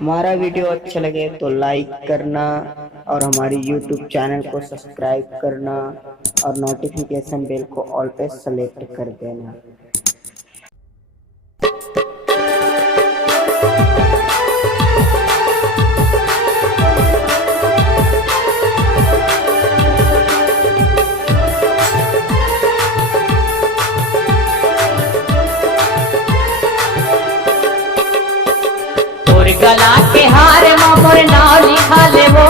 हमारा वीडियो अच्छा लगे तो लाइक करना और हमारी यूट्यूब चैनल को सब्सक्राइब करना और नोटिफिकेशन बेल को ऑल पे सेलेक्ट कर देना। गला के हार मोर नाव लिखा लेवो,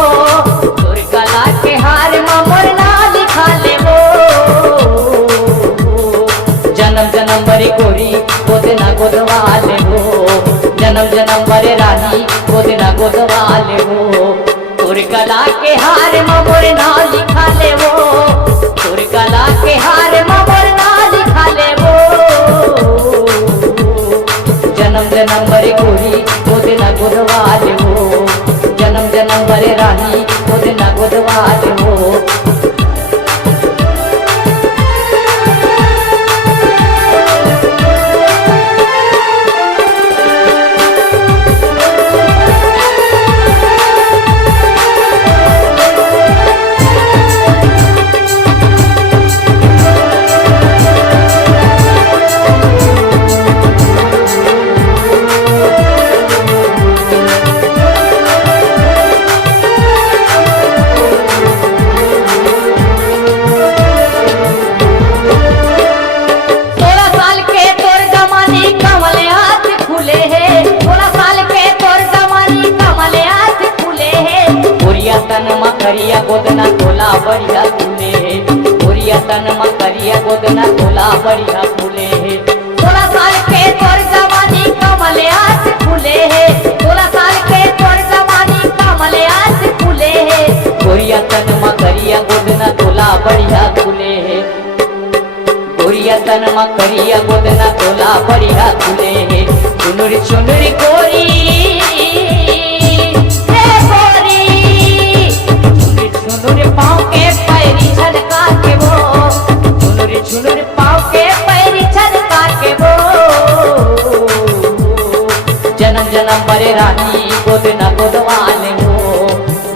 तोर गला के हार मोर नाव लिखा लेवो। जन्म जन्म बरे गोरी गोदे ना गोदवा लेवो, जन्म जन्म बरे रानी गोदे ना गोदवा लेवो। तोर गला के हार मोर नाव लिखा लेवो, तोर गला के हार मोर नाव लिखा लेवो। जन्म जन्म बरे गोरी गोदे ना गोदवा लेवो, जन्म जन्म बरे रानी गोदे ना गोदवा लेवो। करिया गोदना तोला बढ़िया फूले, गोरिया तन में करिया गोदना तोला बढ़िया फूले। 16 साल के तोर जवानी कमले हाथ फूले है, 16 साल के तोर जवानी कमले हाथ फूले है। गोरिया तन में करिया गोदना तोला बढ़िया फूले है, गोरिया तन में करिया गोदना तोला बढ़िया फूले है। चुनुरी चुनुरी गोरी पाँव के पैरी झटका के वो, झुनुर झुनुर पाँव के पैरी झटका के वो। जन्म जन्म बरे रानी गोदे ना गोदवा लेवो,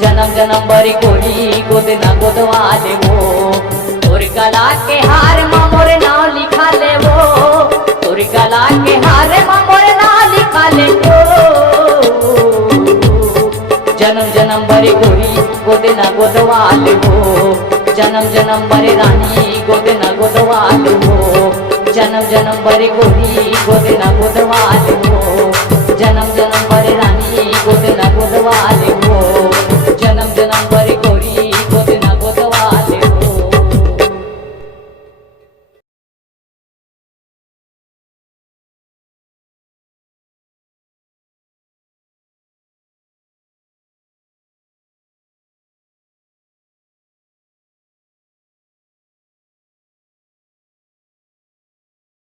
जन्म जन्म बरे गोरी गोदे ना गोदवा लेवो। तोर गला के हार मोर नाव लिखा लेवो, तोर गला के हार मोर नाव लिखा लेवो। जन्म जन्म बरे गोरी गोदे ना गोदवा लेवो, जन्म जन्म बरे रानी गोदे ना गोदवा लेवो। जन्म जन्म बरे गोरी गोदे ना गोदवा लेवो, जन्म जन्म बरे